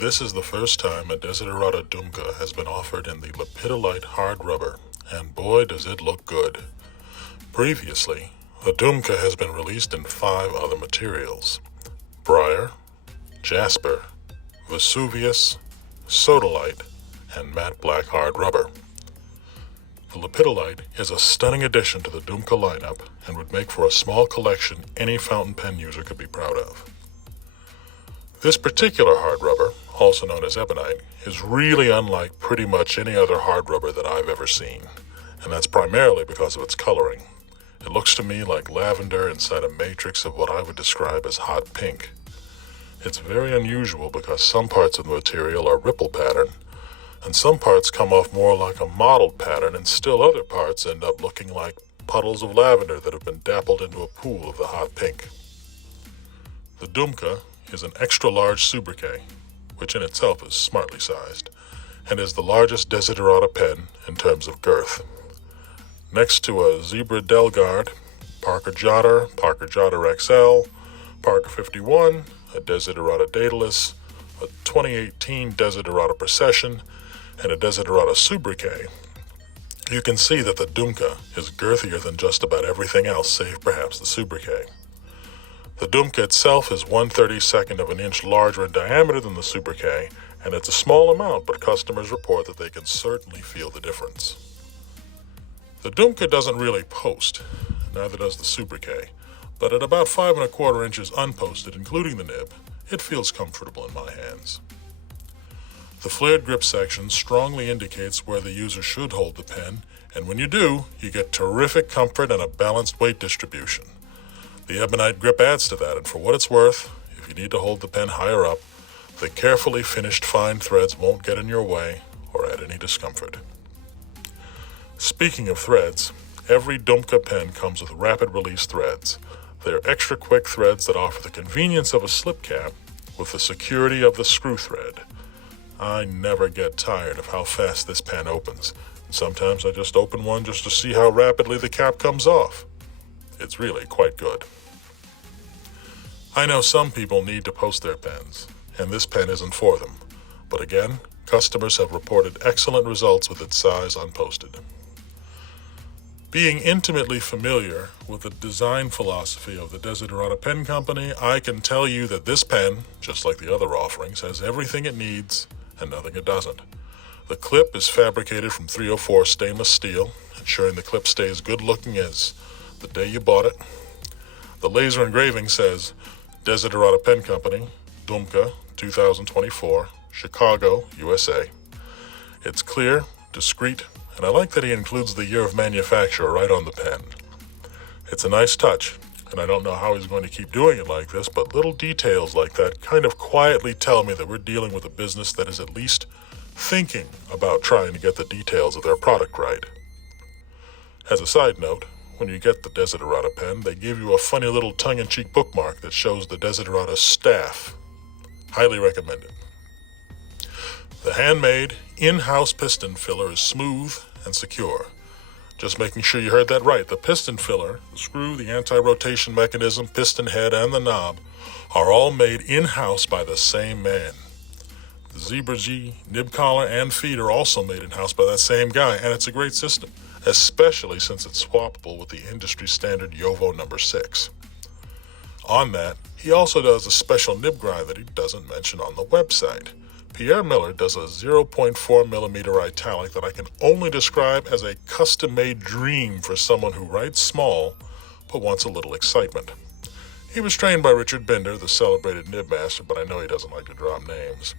This is the first time a Desiderata Dumka has been offered in the Lepidolite hard rubber, and boy does it look good. Previously, the Dumka has been released in 5 other materials: briar, jasper, Vesuvius, sodalite, and matte black hard rubber. The Lepidolite is a stunning addition to the Dumka lineup and would make for a small collection any fountain pen user could be proud of. This particular hard rubber, also known as ebonite, is really unlike pretty much any other hard rubber that I've ever seen, and that's primarily because of its coloring. It looks to me like lavender inside a matrix of what I would describe as hot pink. It's very unusual because some parts of the material are ripple pattern, and some parts come off more like a mottled pattern, and still other parts end up looking like puddles of lavender that have been dappled into a pool of the hot pink. The Dumka is an extra-large sobriquet, which in itself is smartly sized, and is the largest Desiderata pen in terms of girth. Next to a Zebra Delgard, Parker Jotter XL, Parker 51, a Desiderata Daedalus, a 2018 Desiderata Procession, and a Desiderata Sobriquet, you can see that the Dumka is girthier than just about everything else save perhaps the sobriquet. The Dumka itself is 1/32 of an inch larger in diameter than the sobriquet, and it's a small amount, but customers report that they can certainly feel the difference. The Dumka doesn't really post, neither does the sobriquet, but at about 5 1/4 inches unposted, including the nib, it feels comfortable in my hands. The flared grip section strongly indicates where the user should hold the pen, and when you do, you get terrific comfort and a balanced weight distribution. The ebonite grip adds to that, and for what it's worth, if you need to hold the pen higher up, the carefully finished fine threads won't get in your way or add any discomfort. Speaking of threads, every Dumka pen comes with rapid release threads. They're extra quick threads that offer the convenience of a slip cap with the security of the screw thread. I never get tired of how fast this pen opens, and sometimes I just open one just to see how rapidly the cap comes off. It's really quite good. I know some people need to post their pens, and this pen isn't for them, but again, customers have reported excellent results with its size unposted. Being intimately familiar with the design philosophy of the Desiderata Pen Company, I can tell you that this pen, just like the other offerings, has everything it needs and nothing it doesn't. The clip is fabricated from 304 stainless steel, ensuring the clip stays good looking as the day you bought it. The laser engraving says Desiderata Pen Company, Dumka, 2024, Chicago, USA. It's clear, discreet, and I like that he includes the year of manufacture right on the pen. It's a nice touch, and I don't know how he's going to keep doing it like this, but little details like that kind of quietly tell me that we're dealing with a business that is at least thinking about trying to get the details of their product right. As a side note, when you get the Desiderata pen, they give you a funny little tongue-in-cheek bookmark that shows the Desiderata staff. Highly recommended. The handmade, in-house piston filler is smooth and secure. Just making sure you heard that right. The piston filler, the screw, the anti-rotation mechanism, piston head, and the knob are all made in-house by the same man. The Zebra G nib collar and feet are also made in-house by that same guy, and it's a great system, especially since it's swappable with the industry standard Yovo number 6. On that, he also does a special nib grind that he doesn't mention on the website. Pierre Miller does a 0.4mm italic that I can only describe as a custom-made dream for someone who writes small but wants a little excitement. He was trained by Richard Binder, the celebrated nib master, but I know he doesn't like to drop names.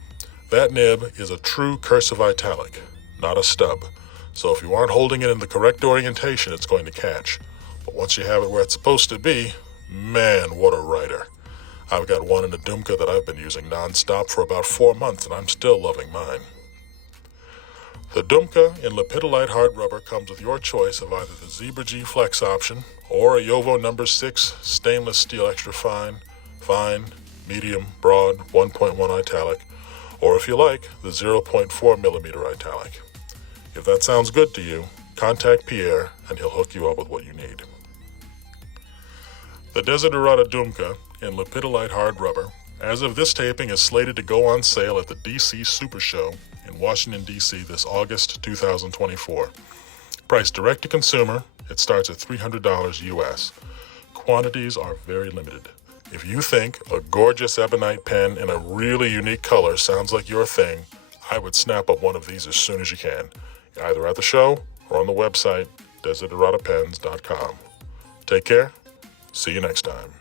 That nib is a true cursive italic, not a stub. So if you aren't holding it in the correct orientation, it's going to catch. But once you have it where it's supposed to be, man, what a writer. I've got one in a Dumka that I've been using non-stop for about 4 months, and I'm still loving mine. The Dumka in Lepidolite hard rubber comes with your choice of either the Zebra G Flex option or a Yovo number 6 stainless steel extra fine, medium, broad, 1.1 italic, or if you like, the 0.4mm italic. If that sounds good to you, contact Pierre and he'll hook you up with what you need. The Desiderata Dumka in Lepidolite hard rubber as of this taping, is slated to go on sale at the DC Super Show in Washington, D.C. this August 2024. Priced direct to consumer, it starts at $300 US. Quantities are very limited. If you think a gorgeous ebonite pen in a really unique color sounds like your thing, I would snap up one of these as soon as you can, either at the show or on the website, desideratapens.com. Take care. See you next time.